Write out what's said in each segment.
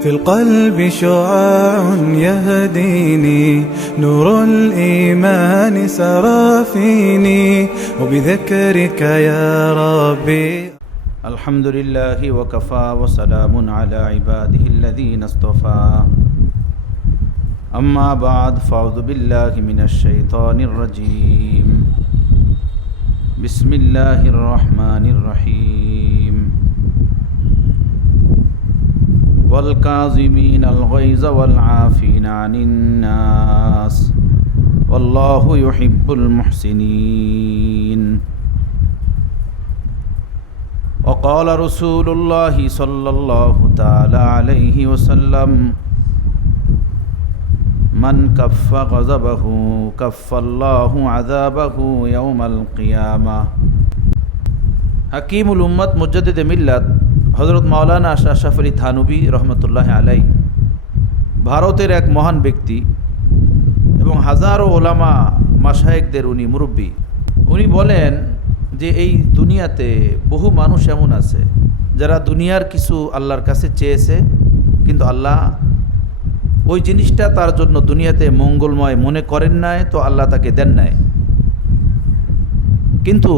في القلب شعاع يهديني نور الإيمان سرى فيني وبذكرك يا ربي. الحمد لله وكفى وسلام على عباده الذين اصطفى. أما بعد فأعوذ بالله من الشيطان الرجيم. بسم الله الرحمن الرحيم. والكاظمين الغيظ والعافين عن الناس والله يحب المحسنين. وقال رسول الله صلى الله تعالى عليه وسلم من كف غضبه كف الله عذابه يوم القيامة. حكيم الأمة مجدد ملت হজরত মাওলানা আশা আশরাফ আলী থানুবি রহমতুল্লাহ আলাই ভারতের এক মহান ব্যক্তি এবং হাজারো ওলামা মাসায়েকদের উনি মুরব্বী। উনি বলেন যে এই দুনিয়াতে বহু মানুষ এমন আছে যারা দুনিয়ার কিছু আল্লাহর কাছে চেয়েছে, কিন্তু আল্লাহ ওই জিনিসটা তার জন্য দুনিয়াতে মঙ্গলময় মনে করেন নাই, তো আল্লাহ তাকে দেন নাই। কিন্তু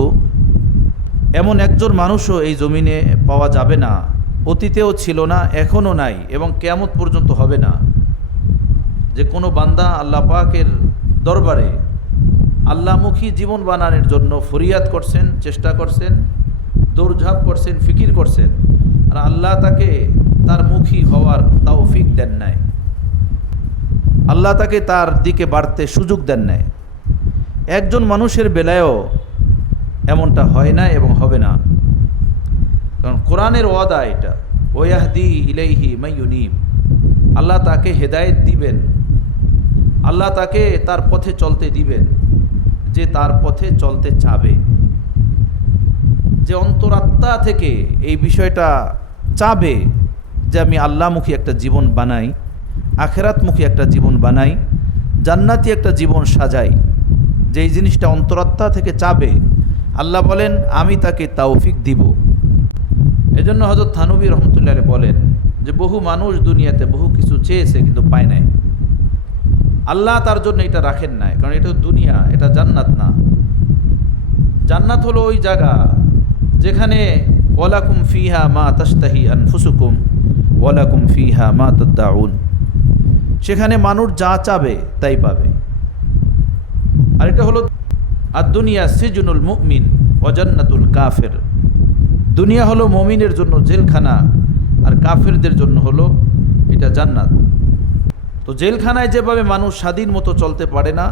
এমন একজন মানুষও এই জমিনে পাওয়া যাবে না, অতীতেও ছিল না, এখনও নাই এবং কেয়ামত পর্যন্ত হবে না। যে কোনো বান্দা আল্লাহ পাকের দরবারে আল্লাহমুখী জীবন বানানোর জন্য ফরিয়াদ করছেন, চেষ্টা করছেন, দৌড়ঝাঁপ করছেন, ফিকির করছেন, আর আল্লাহ তাকে তার মুখী হওয়ার তৌফিক দেন নাই। আল্লাহ তাকে তার দিকে বাড়তে সুযোগ দেন নাই। একজন মানুষের বেলায়ও এমনটা হয় না এবং হবে না। কারণ কোরআনের ওয়াদা এটা। ওয়াহদি ইলাইহি মাইয়ুনিব আল্লাহ তাকে হেদায়েত দিবেন। আল্লাহ তাকে তার পথে চলতে দিবেন। যে তার পথে চলতে চাবে। যে অন্তরাত্মা থেকে এই বিষয়টা চাবে যে আমি আল্লাহমুখী একটা জীবন বানাই, আখেরাতমুখী একটা জীবন বানাই, জান্নাতি একটা জীবন সাজাই। যে এই জিনিসটা অন্তরাত্মা থেকে চাবে আল্লাহ বলেন, আমি তাকে তাওফিক দিব। এজন্য হজরত থানবী রহমতুল্লাহ বলেন যে, বহু মানুষ দুনিয়াতে বহু কিছু চেয়েছে কিন্তু পায় নাই। আল্লাহ তার জন্য এটা রাখেন নাই, কারণ এটা দুনিয়া, এটা জান্নাত না। জান্নাত হলো ওই জায়গা যেখানে, ওয়ালাকুম ফিহা মা তাস্তাহি আনফুসুকুম, ওয়ালাকুম ফিহা মা তদ্দাউন। সেখানে মানুষ যা চাবে তাই পাবে। আর এটা হলো আর দুনিয়া সিজনুল মুমিন ওয়াজান্নাতুল কাফের। দুনিয়া হলো মমিনের জন্য জেলখানা আর কাফেরদের জন্য হলো এটা জান্নাত। তো জেলখানায় যেভাবে মানুষ স্বাধীন মতো চলতে পারে না,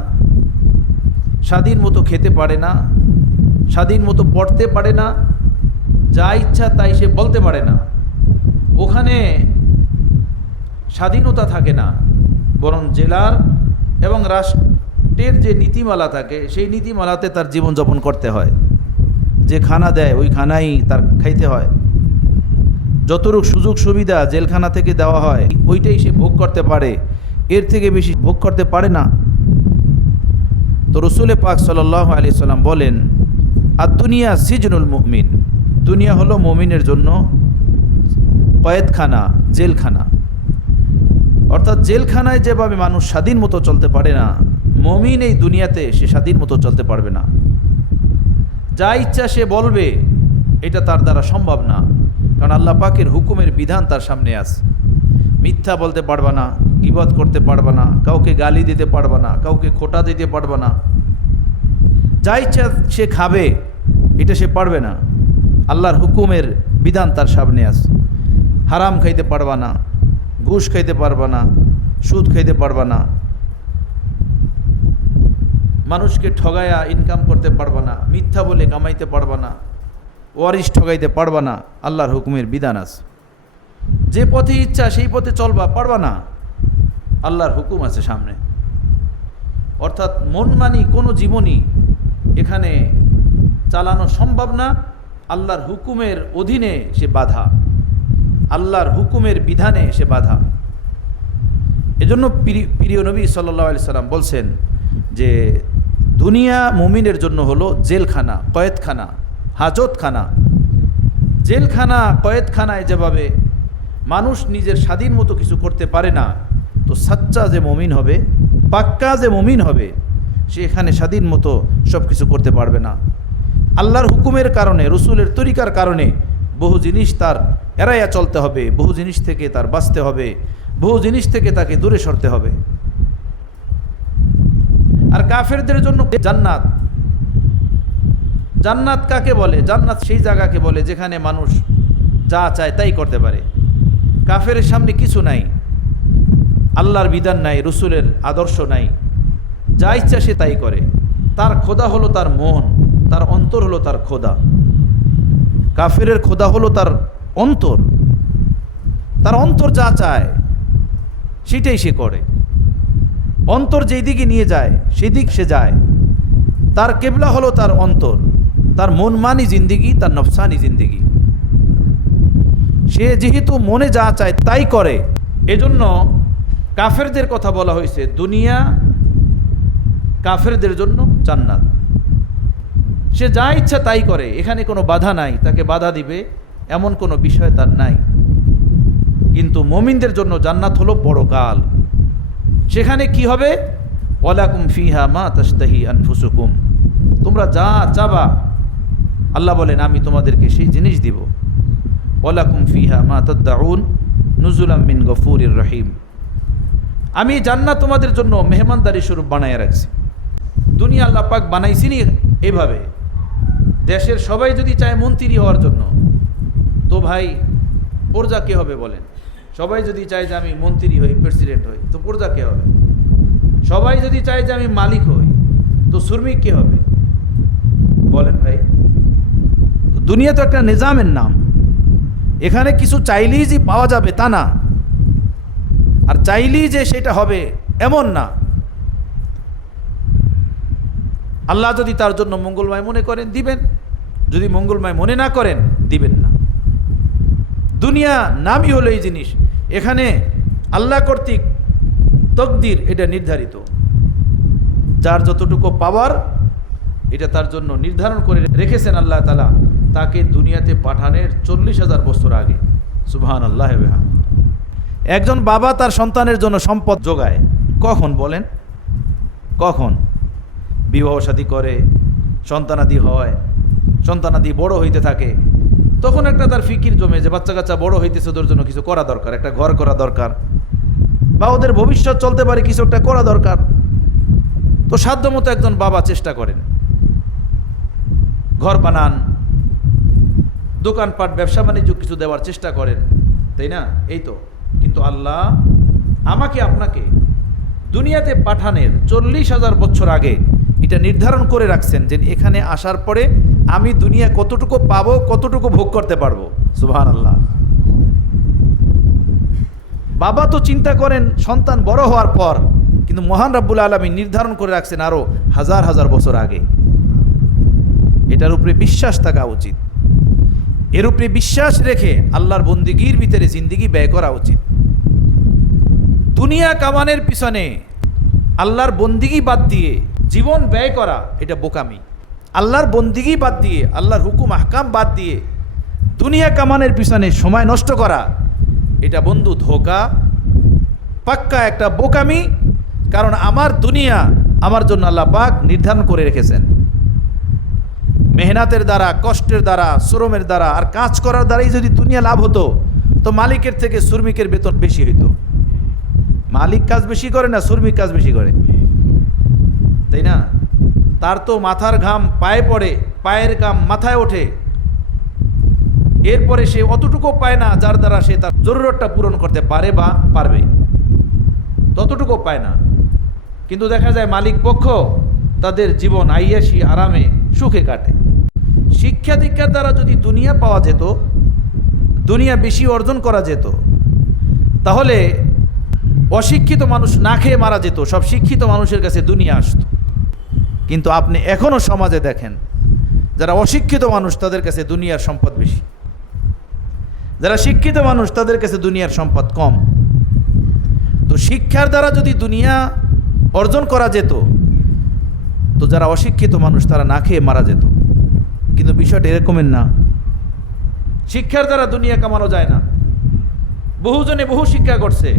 স্বাধীন মতো খেতে পারে না, স্বাধীন মতো পড়তে পারে না, যা ইচ্ছা তাই সে বলতে পারে না, ওখানে স্বাধীনতা থাকে না, বরং জেলার এবং রাষ্ট্রের যে নীতিমালা থাকে, সেই নীতিমালাতে তার জীবনযাপন করতে হয়। যে খানা দেয়, ওই খানাই তার খাইতে হয়। যতটুক সুযোগ সুবিধা জেলখানা থেকে দেওয়া হয়, ওইটাই সে ভোগ করতে পারে। এর থেকে বেশি ভোগ করতে পারে না। তো রসুলে পাক সাল্লাহ আলি সাল্লাম বলেন আর দুনিয়া সিজনুল মুমিন। দুনিয়া হলো মমিনের জন্য কয়েদখানা, জেলখানা। অর্থাৎ জেলখানায় যেভাবে মানুষ স্বাধীন মতো চলতে পারে না মমিন এই দুনিয়াতে সে স্বাধীন মতো চলতে পারবে না। যা ইচ্ছা সে বলবে, এটা তার দ্বারা সম্ভব না। কারণ আল্লাহ পাকের হুকুমের বিধান তার সামনে আছে। মিথ্যা বলতে পারবে না গিবত করতে পারবে না, কাউকে গালি দিতে পারবে না, কাউকে খোটা দিতে পারবে না। যা ইচ্ছা সে খাবে, এটা সে পারবে না। আল্লাহর হুকুমের বিধান তার সামনে আস হারাম খাইতে পারবা না, ঘুষ খাইতে পারবা না, সুদ খাইতে পারবা না। মানুষকে ঠগায়া ইনকাম করতে পারবা না, মিথ্যা বলে কামাইতে পারবা না ওয়ারিস ঠগাইতে পারবা না, আল্লাহর হুকুমের বিধান আছে। যে পথে ইচ্ছা সেই পথে চলবা, পারবা না, আল্লাহর হুকুম আছে সামনে। অর্থাৎ মন মানি কোনো জীবনই এখানে চালানো সম্ভব না, আল্লাহর হুকুমের অধীনে সে বাধা, আল্লাহর হুকুমের বিধানে সে বাধা। এজন্য প্রি- প্রিয় নবী সাল্লাহ আলি সাল্লাম বলছেন যে দুনিয়া মুমিনের জন্য হলো জেলখানা, কয়েদখানা, হাজতখানা। জেলখানা, কয়েদখানায় যেভাবে মানুষ নিজের স্বাধীন মতো কিছু করতে পারে না, তো সাচ্চা যে মমিন হবে, পাক্কা যে মমিন হবে, সে এখানে স্বাধীন মতো সব কিছু করতে পারবে না। আল্লাহর হুকুমের কারণে, রসুলের তরিকার কারণে বহু জিনিস তার এড়াইয়া চলতে হবে, বহু জিনিস থেকে তার বাঁচতে হবে, বহু জিনিস থেকে তাকে দূরে সরতে হবে। আর কাফেরদের জন্য জান্নাত। জান্নাত কাকে বলে? জান্নাত সেই জায়গাকে বলে যেখানে মানুষ যা চায় তাই করতে পারে। কাফের সামনে কিছু নাই। আল্লাহর বিধান নাই, রসুলের আদর্শ নাই। যা ইচ্ছা সে তাই করে। তার খোদা হলো তার মন, তার অন্তর হলো তার খোদা। কাফেরের খোদা হলো তার অন্তর। তার অন্তর যা চায়, সেটাই সে করে। অন্তর যেই দিকে নিয়ে যায় সেদিক সে যায়। তার কেবলা হলো তার অন্তর। তার মনমানি জিন্দিগি, তার নফসানি জিন্দিগি। সে যেহেতু মনে যা চায় তাই করে, এজন্য কাফেরদের কথা বলা হয়েছে, দুনিয়া কাফেরদের জন্য জান্নাত। সে যা ইচ্ছা তাই করে, এখানে কোনো বাধা নাই, তাকে বাধা দিবে, এমন কোনো বিষয় তার নাই। কিন্তু মমিনদের জন্য জান্নাত হলো পরকাল সেখানে কি হবে? ওয়ালাকুম ফিহা মা তাস্তাহি আনফুসুকুম। তোমরা যা চাবা, আল্লাহ বলেন, আমি তোমাদেরকে সেই জিনিস দিব। ওয়ালাকুম ফিহা মা তদ্দাউন নুজুলাম মিন গফুরির রহিম। আমি জান্নাত তোমাদের জন্য মেহমানদারি স্বরূপ বানায় রাখছি। দুনিয়া আল্লাহ পাক বানাইছিনি এভাবে। দেশের সবাই যদি চায় মন্ত্রী হওয়ার জন্য, তো ভাই প্রজা কে হবে বলেন? সবাই যদি চায় যে আমি মন্ত্রী হই প্রেসিডেন্ট হই, তো প্রজা কে হবে? সবাই যদি চায় যে আমি মালিক হই, তো শ্রমিক কে হবে? বলেন ভাই দুনিয়া তো একটা নিজামের নাম। এখানে কিছু চাইলেই যে পাওয়া যাবে তা না। আর চাইলেই যে সেটা হবে, এমন না। আল্লাহ যদি তার জন্য মঙ্গলময় মনে করেন, দিবেন। যদি মঙ্গলময় মনে না করেন, দিবেন না। দুনিয়া নামই হলো এই জিনিস। এখানে আল্লাহ কর্তৃক তকদির এটা নির্ধারিত। যার যতটুকু পাওয়ার, এটা তার জন্য নির্ধারণ করে রেখেছেন আল্লাহ তালা তাকে দুনিয়াতে পাঠানের চল্লিশ হাজার বছর আগে। সুবহান আল্লাহ একজন বাবা তার সন্তানের জন্য সম্পদ যোগায়। কখন বলেন? কখন? বিবাহ সাথী করে, সন্তানাদি হয়, সন্তানাদি বড় হইতে থাকে। তখন একটা তার ফিকির জমে যে বাচ্চা কাচ্চা বড় হইতেছে, ওদের জন্য কিছু করা দরকার, একটা ঘর করা দরকার। বা ওদের ভবিষ্যৎ চলতে পারে, কিছু একটা করা দরকার। তো সাধ্যমতো একজন বাবা চেষ্টা করেন। ঘর বানান, দোকানপাট, ব্যবসা বাণিজ্য কিছু দেওয়ার চেষ্টা করেন, তাই না? এই তো। কিন্তু আল্লাহ আমাকে, আপনাকে দুনিয়াতে পাঠানের চল্লিশ হাজার বছর আগে এটা নির্ধারণ করে রাখছেন যে এখানে আসার পরে আমি দুনিয়া কতটুকু পাবো, কতটুকু ভোগ করতে পারব? সুবহান আল্লাহ বাবা তো চিন্তা করেন সন্তান বড় হওয়ার পর, কিন্তু মহান রাব্বুল আলমী নির্ধারণ করে রাখছেন আরও হাজার হাজার বছর আগে। এটার উপরে বিশ্বাস থাকা উচিত। এর উপরে বিশ্বাস রেখে আল্লাহর বন্দিগির ভিতরে জিন্দিগি ব্যয় করা উচিত। দুনিয়া কামানের পিছনে আল্লাহর বন্দিগি বাদ দিয়ে জীবন ব্যয় করা, এটা বোকামি। আল্লাহর বন্দিগি বাদ দিয়ে, আল্লাহর হুকুম, আহকাম বাদ দিয়ে দুনিয়া কামানের পিছনে সময় নষ্ট করা, এটা বন্ধু ধোকা, পাক্কা একটা বোকামি, কারণ আমার দুনিয়া আমার জন্য আল্লাহ পাক নির্ধারণ করে রেখেছেন। মেহনাতের দ্বারা, কষ্টের দ্বারা, শ্রমের দ্বারা আর কাজ করার দ্বারাই যদি দুনিয়া লাভ হতো, তো মালিকের থেকে শ্রমিকের বেতন বেশি হইতো। মালিক কাজ বেশি করে না শ্রমিক কাজ বেশি করে? তাই না? তার তো মাথার ঘাম পায়ে পড়ে, পায়ের ঘাম মাথায় ওঠে। এরপরে সে অতটুকু পায় না যার দ্বারা সে তার জরুরতটা পূরণ করতে পারে বা পারবে। ততটুকু পায় না। কিন্তু দেখা যায় মালিক পক্ষ তাদের জীবন আইয়াসি আরামে সুখে কাটে। শিক্ষা দীক্ষার দ্বারা যদি দুনিয়া পাওয়া যেত, দুনিয়া বেশি অর্জন করা যেত, তাহলে অশিক্ষিত মানুষ না খেয়ে মারা যেত, সব শিক্ষিত মানুষের কাছে দুনিয়া আসতো। কিন্তু আপনি এখনও সমাজে দেখেন, যারা অশিক্ষিত মানুষ তাদের কাছে দুনিয়ার সম্পদ বেশি। যারা শিক্ষিত মানুষ তাদের কাছে দুনিয়ার সম্পদ কম। তো শিক্ষার দ্বারা যদি দুনিয়া অর্জন করা যেত, তো যারা অশিক্ষিত মানুষ তারা না খেয়ে মারা যেত। কিন্তু বিষয়টা এরকমের না। শিক্ষার দ্বারা দুনিয়া কামানো যায় না। বহুজনে বহু শিক্ষা করছে,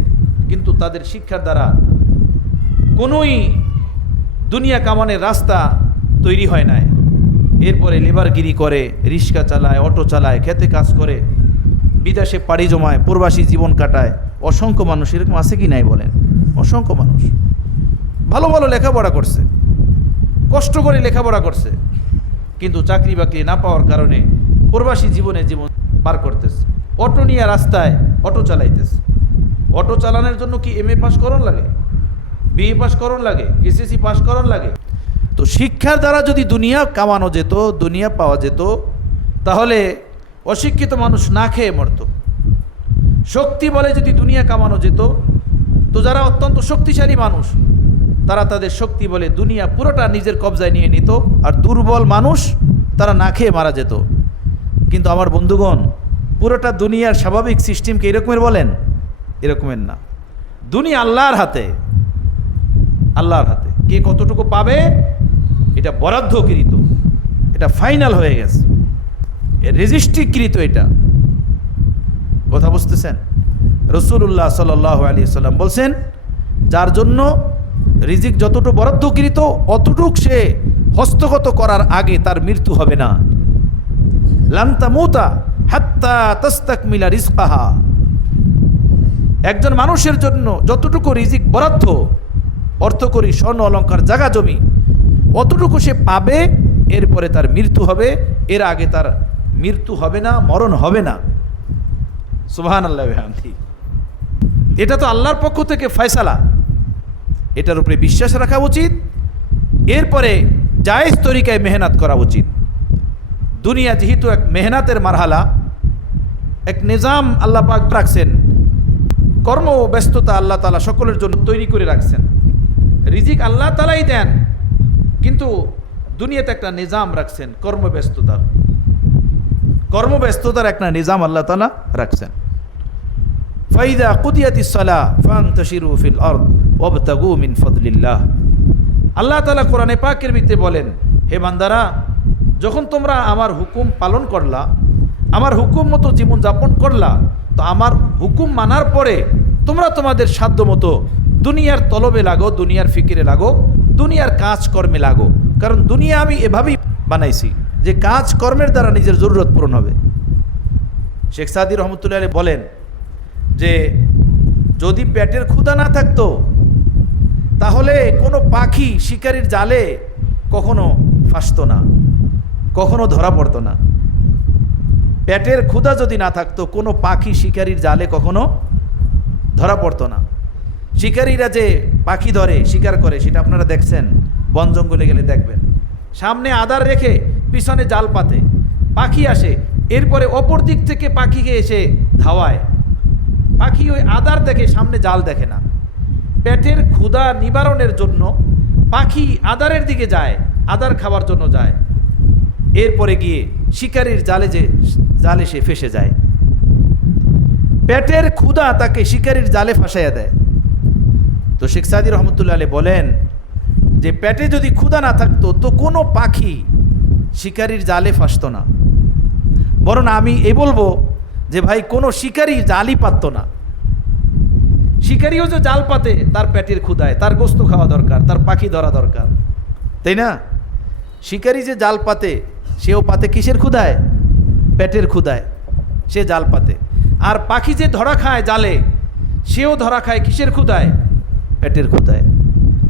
কিন্তু তাদের শিক্ষার দ্বারা কোনোই দুনিয়া কামানের রাস্তা তৈরি হয় নাই। এরপরে লেবারগিরি করে, রিক্সা চালায়, অটো চালায়, খেতে কাজ করে, বিদেশে পাড়ি জমায়, প্রবাসী জীবন কাটায়। অসংখ্য মানুষ, এরকম আছে কি নাই বলেন? অসংখ্য মানুষ। ভালো ভালো লেখাপড়া করছে। কষ্ট করে লেখাপড়া করছে। কিন্তু চাকরি বাকরি না পাওয়ার কারণে প্রবাসী জীবনে জীবন পার করতেছে। অটো নিয়ে রাস্তায় অটো চালাইতেছে। অটো চালানোর জন্য কি এম এ পাস করন লাগে? বিএ পাস করন লাগে, এসএসসি পাস করন লাগে। তো শিক্ষার দ্বারা যদি দুনিয়া কামানো যেত, দুনিয়া পাওয়া যেত, তাহলে অশিক্ষিত মানুষ না খেয়ে মরত। শক্তি বলে যদি দুনিয়া কামানো যেত, তো যারা অত্যন্ত শক্তিশালী মানুষ, তারা তাদের শক্তি বলে দুনিয়া পুরোটা নিজের কবজায় নিয়ে নিত, আর দুর্বল মানুষ তারা না খেয়ে মারা যেত। কিন্তু আমার বন্ধুগণ, পুরোটা দুনিয়ার স্বাভাবিক সিস্টেমকে এরকমের বলেন? এরকমের না। দুনিয়া আল্লাহর হাতে আল্লাহর হাতে। কে কতটুকু পাবে? এটা বরাদ্দকৃত এটা ফাইনাল হয়ে গেছে। রেজিস্ট্রিকৃত এটা। কথা বুঝতেছেন? রসুল্লাহ সাল আলী সাল্লাম বলছেন, যার জন্য রিজিক যতটুকু বরাদ্দকৃত অতটুক সে হস্তগত করার আগে তার মৃত্যু হবে না। লান্তা মুতা হাত্তা তস্তাক মিলা রিস্কাহা একজন মানুষের জন্য যতটুকু রিজিক বরাদ্দ অর্থ করি, স্বর্ণ অলঙ্কার, জাগা জমি। অতটুকু সে পাবে, এরপরে তার মৃত্যু হবে। এর আগে তার মৃত্যু হবে না, মরণ হবে না। সুবাহান আল্লাহ এটা তো আল্লাহর পক্ষ থেকে ফয়সালা। এটার উপরে বিশ্বাস রাখা উচিত। এরপরে জায়েজ তরিকায় মেহনত করা উচিত। দুনিয়া যেহেতু এক মেহনাতের মারহালা, এক নিজাম আল্লাহ পাক রাখছেন, কর্ম ব্যস্ততা আল্লাহ তালা সকলের জন্য তৈরি করে রাখছেন। রিজিক আল্লাহ তালাই দেন, কিন্তু দুনিয়াতে একটা নিজাম রাখছেন, কর্মব্যস্ততার। কর্মব্যস্ততার একটা নিজাম আল্লাহ তালা রাখছেন। ফাইদা কুদিয়াতি সালা ফাং তশিরু ফিল মিন ফদলিল্লাহ। আল্লাহ তালা কোরআনে পাকের ভিত্তে বলেন, হে বান্দারা, যখন তোমরা আমার হুকুম পালন করলা, আমার হুকুম মতো জীবন যাপন করলা, তো আমার হুকুম মানার পরে তোমরা তোমাদের সাধ্য মতো দুনিয়ার তলবে লাগো, দুনিয়ার ফিকিরে লাগো, দুনিয়ার কাজকর্মে লাগো। কারণ দুনিয়া আমি এভাবেই বানাইছি যে কাজ কর্মের দ্বারা নিজের জরুরত পূরণ হবে। শেখ সাদি রহমতুল্লাহ বলেন যে, যদি পেটের ক্ষুধা না থাকতো, তাহলে কোনো পাখি শিকারির জালে কখনো ফাঁসতো না, কখনো ধরা পড়তো না। পেটের ক্ষুধা যদি না থাকতো, কোনো পাখি শিকারির জালে কখনো ধরা পড়তো না। শিকারীরা যে পাখি ধরে, শিকার করে, সেটা আপনারা দেখছেন। বন জঙ্গলে গেলে দেখবেন। সামনে আদার রেখে পিছনে জাল পাতে। পাখি আসে, এরপরে অপর দিক থেকে পাখিকে এসে ধাওয়ায়। পাখি ওই আদার দেখে, সামনে জাল দেখে না। পেটের ক্ষুধা নিবারণের জন্য পাখি আদারের দিকে যায় আদার খাওয়ার জন্য যায়। এরপরে গিয়ে শিকারির জালে যে, জালে সে ফেসে যায়। পেটের ক্ষুধা তাকে শিকারির জালে ফাঁসাইয়া দেয়। তো শেখ সাদি রহমতুল্লাহ আলী বলেন যে পেটে যদি ক্ষুধা না থাকতো, তো কোনো পাখি শিকারির জালে ফাঁসতো না। বরং আমি এ বলব যে ভাই, কোনো শিকারি জালই পাততো না। শিকারিও যে জাল পাতে, তার পেটের ক্ষুদায় তার গোস্ত খাওয়া দরকার, তার পাখি ধরা দরকার। তাই না? শিকারি যে জাল পাতে, সেও পাতে কিসের ক্ষুদায় পেটের ক্ষুদায় সে জাল পাতে। আর পাখি যে ধরা খায় জালে, সেও ধরা খায় কিসের ক্ষুদায় পেটের ক্ষুদায়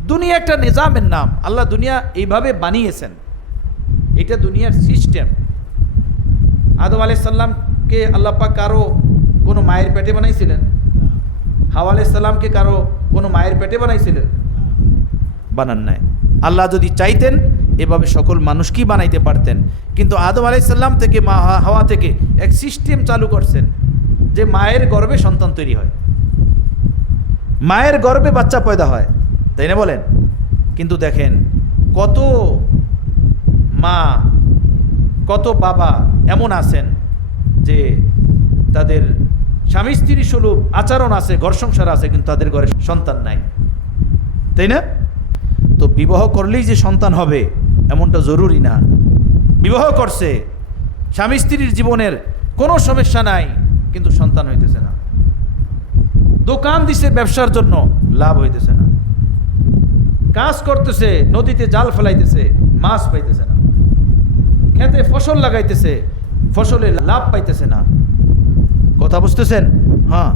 দুনিয়া একটা নিজামের নাম। আল্লাহ দুনিয়া এইভাবে বানিয়েছেন। এটা দুনিয়ার সিস্টেম। আদম আলাইসাল্লামকে আল্লাহ পাক কারও কোনো মায়ের পেটে বানাইছিলেন? হাওয়া আলাইসাল্লামকে কারও কোনো মায়ের পেটে বানাইছিলেন? বানান নাই। আল্লাহ যদি চাইতেন, এভাবে সকল মানুষকেই বানাইতে পারতেন। কিন্তু আদম আলাইসাল্লাম থেকে, মা হাওয়া থেকে এক সিস্টেম চালু করছেন যে মায়ের গর্ভে সন্তান তৈরি হয়। মায়ের গর্ভে বাচ্চা পয়দা হয়, তাই না বলেন? কিন্তু দেখেন, কত মা, কত বাবা এমন আছেন যে তাদের স্বামী স্ত্রী স্বরূপ আচরণ আছে, ঘর সংসার আছে, কিন্তু তাদের ঘরে সন্তান নাই। তাই না? তো বিবাহ করলেই যে সন্তান হবে, এমনটা জরুরি না। বিবাহ করছে, স্বামী স্ত্রীর জীবনের কোনো সমস্যা নাই, কিন্তু সন্তান হইতেছে না। দোকান দিছে ব্যবসার জন্য, লাভ হইতেছে না। কাজ করতেছে, নদীতে জাল ফেলাইতেছে, মাছ পাইতেছে না। খেতে ফসল লাগাইতেছে, ফসলে লাভ পাইতেছে না। কথা বুঝতেছেন? হ্যাঁ।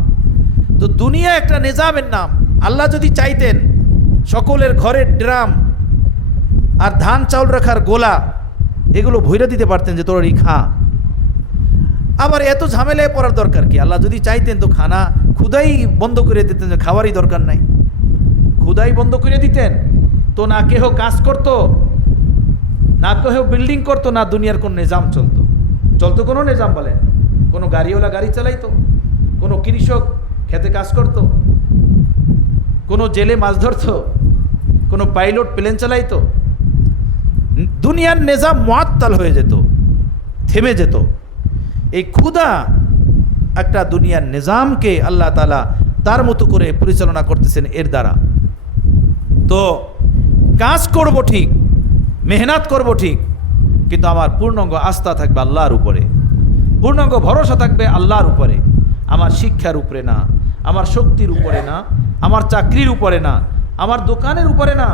তো দুনিয়া একটা নিজামের নাম। আল্লাহ যদি চাইতেন, সকলের ঘরের ড্রাম আর ধান চাউল রাখার গোলা, এগুলো ভৈরা দিতে পারতেন যে তোরা খা আবার এত ঝামেলায় পড়ার দরকার কি? আল্লাহ যদি চাইতেন তো খানা ক্ষুদাই বন্ধ করে দিতেন যে খাওয়ারই দরকার নাই। ক্ষুদাই বন্ধ করে দিতেন। তো না কেহ কাজ করতো, না কেহ বিল্ডিং করতো, না দুনিয়ার কোন নিজাম চলতো। চলতো কোনো নিজাম বলেন? কোনো গাড়িওয়ালা গাড়ি চালাইতো, কোনো কৃষক খেতে কাজ করতো, কোনো জেলে মাছ ধরতো, কোনো পাইলট প্লেন চালাইতো। দুনিয়ার নিজাম মোয়াত্তাল হয়ে যেত, থেমে যেত। এই ক্ষুদা একটা দুনিয়ার নিজামকে আল্লাহ তালা তার মতো করে পরিচালনা করতেছেন এর দ্বারা। তো কাজ করব ঠিক, মেহনত করব ঠিক, কিন্তু আমার পূর্ণাঙ্গ আস্থা থাকবে আল্লাহর উপরে। পূর্ণাঙ্গ ভরসা থাকবে আল্লাহর উপরে। আমার শিক্ষার উপরে না, আমার শক্তির উপরে না, আমার চাকরির উপরে না, আমার দোকানের উপরে না,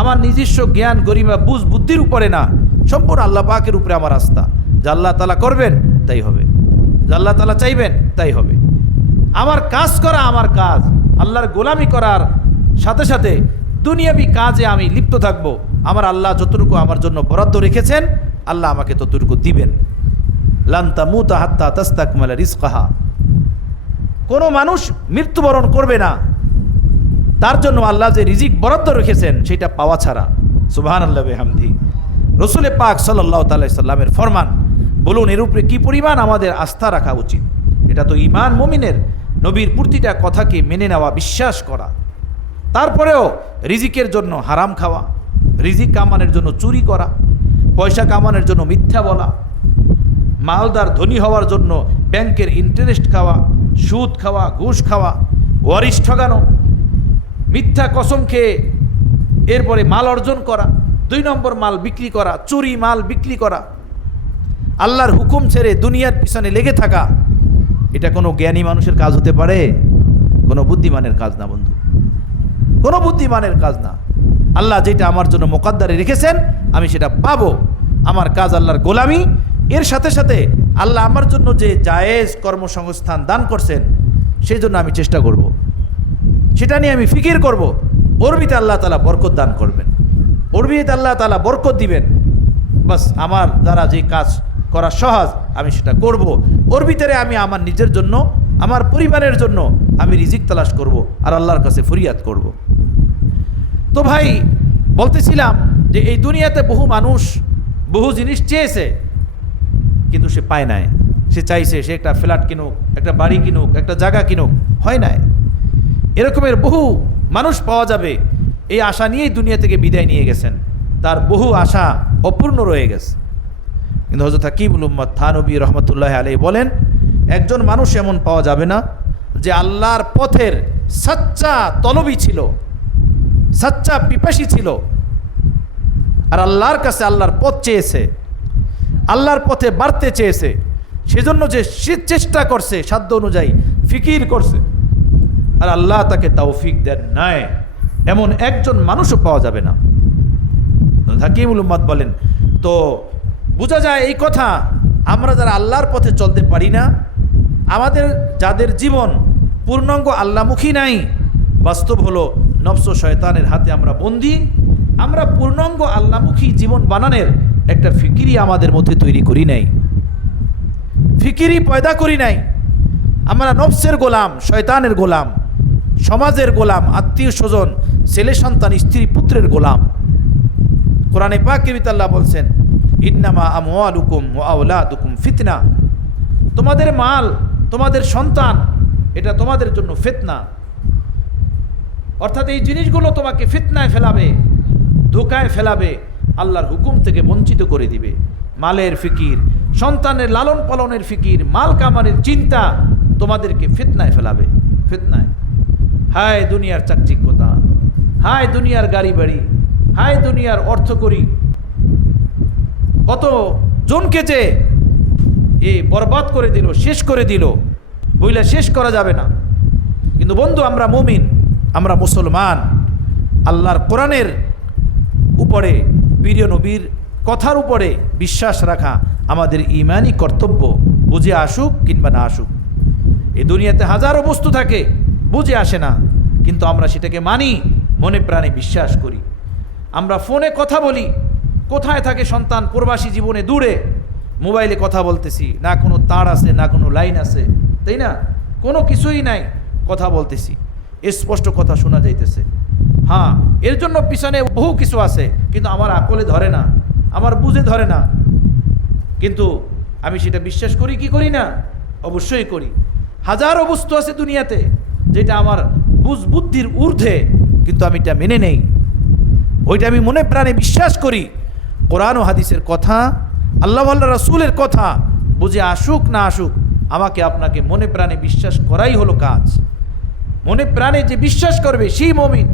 আমার নিজস্ব জ্ঞান, গরিমা, বুঝ, বুদ্ধির উপরে না, সম্পূর্ণ আল্লাহ পাকের উপরে আমার আস্থা। যা আল্লাহ তালা করবেন, তাই হবে। আল্লাহ তালা চাইবেন, তাই হবে। আমার কাজ করা আমার কাজ, আল্লাহর গোলামি করার সাথে সাথে দুনিয়াবি কাজে আমি লিপ্ত থাকব। আমার আল্লাহ যতটুকু আমার জন্য বরাদ্দ রেখেছেন, আল্লাহ আমাকে ততটুকু দিবেন। লান্তা মুতা হাত্তা তাস্তাকমালা রিস্কাহা কোনো মানুষ মৃত্যুবরণ করবে না। তার জন্য আল্লাহ যে রিজিক বরাদ্দ রেখেছেন, সেটা পাওয়া ছাড়া। সুবহান আল্লাহ হামদি রসুলে পাক সাল্লাহ তাল্লাহ সাল্লামের ফরমান বলুন, এর উপরে কী পরিমাণ আমাদের আস্থা রাখা উচিত? এটা তো ইমান মমিনের নবীর প্রতিটা কথাকে মেনে নেওয়া, বিশ্বাস করা। তারপরেও রিজিকের জন্য হারাম খাওয়া, রিজিক কামানের জন্য চুরি করা, পয়সা কামানোর জন্য মিথ্যা বলা, মালদার ধনী হওয়ার জন্য ব্যাংকের ইন্টারেস্ট খাওয়া, সুদ খাওয়া, ঘুষ খাওয়া, ওয়ারিশ ঠগানো, মিথ্যা কসম খেয়ে এরপরে মাল অর্জন করা, দুই নম্বর মাল বিক্রি করা, চুরি মাল বিক্রি করা আল্লাহর হুকুম ছেড়ে দুনিয়ার পিছনে লেগে থাকা, এটা কোনো জ্ঞানী মানুষের কাজ হতে পারে? কোনো বুদ্ধিমানের কাজ না, বন্ধু। কোনো বুদ্ধিমানের কাজ না। আল্লাহ যেটা আমার জন্য মোকাদ্দারে রেখেছেন, আমি সেটা পাবো। আমার কাজ আল্লাহর গোলামি। এর সাথে সাথে আল্লাহ আমার জন্য যে জায়েজ কর্মসংস্থান দান করছেন, সেই জন্য আমি চেষ্টা করব। সেটা নিয়ে আমি ফিকির করব। অর্বিতে আল্লাহ তালা বরকত দান করবেন। অর্বিতে আল্লাহ তালা বরকত দিবেন। বাস আমার দ্বারা যে কাজ করা সহজ, আমি সেটা করব। ওর ভিতরে আমি আমার নিজের জন্য, আমার পরিবারের জন্য আমি রিজিক তালাশ করব আর আল্লাহর কাছে ফরিয়াদ করব। তো ভাই, বলতেছিলাম যে এই দুনিয়াতে বহু মানুষ বহু জিনিস চেয়েছে, কিন্তু সে পায় নাই। সে চাইছে সে একটা ফ্ল্যাট কিনুক, একটা বাড়ি কিনুক, একটা জায়গা কিনুক, হয় নাই। এরকমের বহু মানুষ পাওয়া যাবে, এই আশা নিয়েই দুনিয়া থেকে বিদায় নিয়ে গেছেন। তার বহু আশা অপূর্ণ রয়ে গেছে। কিন্তু হজরত হাকিবুল উম্মদ থানবী রহমতুল্লাহ আলী বলেন, একজন মানুষ এমন পাওয়া যাবে না যে আল্লাহর পথের সাচ্চা তলবি ছিল, সাচ্চা পিপাসী ছিল, আর আল্লাহর কাছে আল্লাহর পথ চেয়েছে, আল্লাহর পথে বাড়তে চেয়েছে, সেজন্য যে সে চেষ্টা করছে, সাধ্য অনুযায়ী ফিকির করছে, আর আল্লাহ তাকে তৌফিক দেন নাই। এমন একজন মানুষও পাওয়া যাবে না। হাকিমুল উম্মদ বলেন, তো বোঝা যায় এই কথা, আমরা যারা আল্লাহর পথে চলতে পারি না, আমাদের যাদের জীবন পূর্ণাঙ্গ আল্লামুখী নাই, বাস্তব হলো নবস শয়তানের হাতে আমরা বন্দি, আমরা পূর্ণাঙ্গ আল্লামুখী জীবন বানানোর একটা ফিকিরি আমাদের মধ্যে তৈরি করি নাই। ফিকিরি পয়দা করি নাই। আমরা নফসের গোলাম, শয়তানের গোলাম, সমাজের গোলাম, আত্মীয় স্বজন, ছেলে সন্তান, স্ত্রী, পুত্রের গোলাম। কোরআনে পাক কেবিতাল্লাহ বলছেন ইন্নামা আমওয়ালুকুম ওয়া আওলাদুকুম ফিতনা। তোমাদের মাল, তোমাদের সন্তান, এটা তোমাদের জন্য ফিতনা। অর্থাৎ এই জিনিসগুলো তোমাকে ফিতনায় ফেলাবে, ধোকায় ফেলাবে, আল্লাহর হুকুম থেকে বঞ্চিত করে দিবে। মালের ফিকির, সন্তানের লালন পালনের ফিকির, মাল কামানের চিন্তা তোমাদেরকে ফিতনায় ফেলাবে, ফিতনায়। হায় দুনিয়ার চাকচিক্যতা, হায় দুনিয়ার গাড়ি বাড়ি হায় দুনিয়ার অর্থ করি কত জনকে যে এ বরবাদ করে দিল, শেষ করে দিল, বইলে শেষ করা যাবে না। কিন্তু বন্ধু, আমরা মুমিন, আমরা মুসলমান। আল্লাহর কোরআনের উপরে, প্রিয় নবীর কথার উপরে বিশ্বাস রাখা আমাদের ইমানই কর্তব্য, বুঝে আসুক কিংবা না আসুক। এই দুনিয়াতে হাজারো বস্তু থাকে, বুঝে আসে না, কিন্তু আমরা সেটাকে মানি, মনে প্রাণে বিশ্বাস করি। আমরা ফোনে কথা বলি কোথায় থাকে সন্তান প্রবাসী জীবনে দূরে? মোবাইলে কথা বলতেছি, না কোনো তার আছে, না কোনো লাইন আছে, তাই না? কোনো কিছুই নাই, কথা বলতেছি। স্পষ্ট কথা শোনা যাইতেছে। হ্যাঁ এর জন্য পিছনে বহু কিছু আছে, কিন্তু আমার আকলে ধরে না, আমার বুঝে ধরে না। কিন্তু আমি সেটা বিশ্বাস করি কি করি না? অবশ্যই করি। হাজারো বস্তু আছে দুনিয়াতে, যেটা আমার বুঝ বুদ্ধির ঊর্ধ্বে, কিন্তু আমি এটা মেনে নেই। ওইটা আমি মনে প্রাণে বিশ্বাস করি কোরআন ও হাদিসের কথা, আল্লাহ আল্লাহ রাসুলের কথা, বুঝে আসুক না আসুক, আমাকে আপনাকে মনে প্রাণে বিশ্বাস করাই হলো কাজ। মনে প্রাণে যে বিশ্বাস করবে সেই মমিন।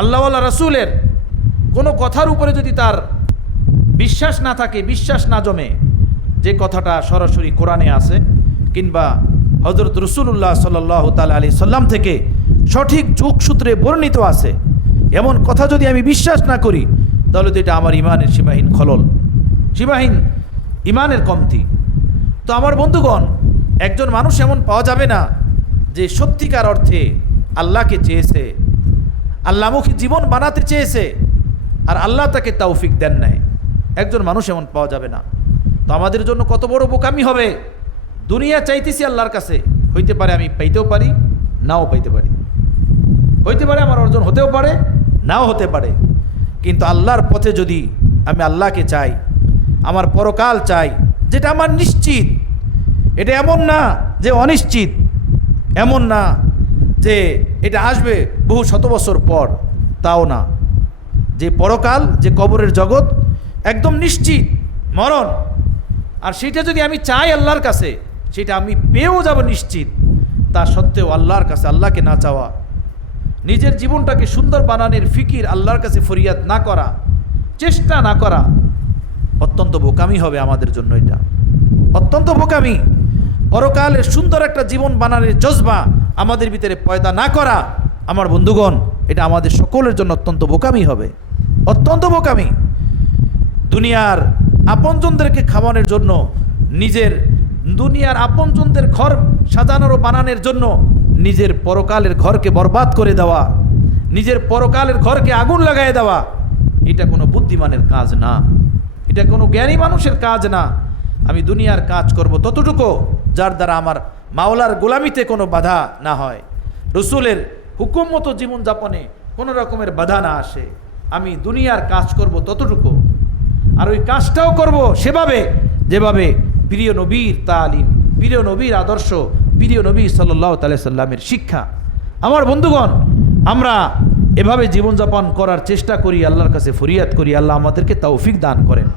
আল্লাহ আল্লাহ রাসুলের কোনো কথার উপরে যদি তার বিশ্বাস না থাকে, বিশ্বাস না জমে, যে কথাটা সরাসরি কোরআনে আছে, কিংবা হজরত রসুল্লাহ সাল্লাহ তাল আলী সাল্লাম থেকে সঠিক যুগসূত্রে বর্ণিত আছে, এমন কথা যদি আমি বিশ্বাস না করি তাহলে তো এটা আমার ইমানের সীমাহীন খলল। সীমাহীন ইমানের কমতি। তো আমার বন্ধুগণ, একজন মানুষ এমন পাওয়া যাবে না যে সত্যিকার অর্থে আল্লাহকে চেয়েছে, আল্লাহমুখী জীবন বানাতে চেয়েছে, আর আল্লাহ তাকে তৌফিক দেন নাই। একজন মানুষ এমন পাওয়া যাবে না। তো আমাদের জন্য কত বড় বোকামি হবে। দুনিয়া চাইতেছি আল্লাহর কাছে। হইতে পারে আমি পাইতেও পারি, নাও পাইতে পারি। হইতে পারে আমার অর্জন হতেও পারে, নাও হতে পারে। কিন্তু আল্লাহর পথে যদি আমি আল্লাহকে চাই, আমার পরকাল চাই, যেটা আমার নিশ্চিত, এটা এমন না যে অনিশ্চিত, এমন না যে এটা আসবে বহু শত বছর পর, তাও না। যে পরকাল, যে কবরের জগৎ একদম নিশ্চিত, মরণ। আর সেটা যদি আমি চাই আল্লাহর কাছে, সেটা আমি পেয়েও যাব নিশ্চিত। তা সত্ত্বেও আল্লাহর কাছে, আল্লাহকে না চাওয়া নিজের জীবনটাকে সুন্দর বানানোর ফিকির আল্লাহর কাছে ফরিয়াদ না করা, চেষ্টা না করা অত্যন্ত বোকামি হবে আমাদের জন্য এটা। অত্যন্ত বোকামি। পরকালের সুন্দর একটা জীবন বানানোর জজবা আমাদের ভিতরে পয়দা না করা, আমার বন্ধুগণ, এটা আমাদের সকলের জন্য অত্যন্ত বোকামি হবে। অত্যন্ত বোকামি। দুনিয়ার আপনজনদেরকে খাওয়ানোর জন্য, নিজের দুনিয়ার আপনজনদের ঘর সাজানোর ও বানানোর জন্য নিজের পরকালের ঘরকে বরবাদ করে দেওয়া, নিজের পরকালের ঘরকে আগুন লাগাই দেওয়া, এটা কোনো বুদ্ধিমানের কাজ না। এটা কোনো জ্ঞানী মানুষের কাজ না। আমি দুনিয়ার কাজ করব ততটুকু, যার দ্বারা আমার মাওলার গোলামিতে কোনো বাধা না হয়। রসুলের হুকুম মতো জীবনযাপনে কোনো রকমের বাধা না আসে। আমি দুনিয়ার কাজ করব ততটুকু। আর ওই কাজটাও করব সেভাবে, যেভাবে প্রিয় নবীর তালিম, প্রিয় নবীর আদর্শ প্রিয় নবী সাল্লাহ তালি সাল্লামের শিক্ষা। আমার বন্ধুগণ, আমরা এভাবে জীবনযাপন করার চেষ্টা করি, আল্লাহর কাছে ফরিয়াদ করি, আল্লাহ আমাদেরকে তৌফিক দান করেন।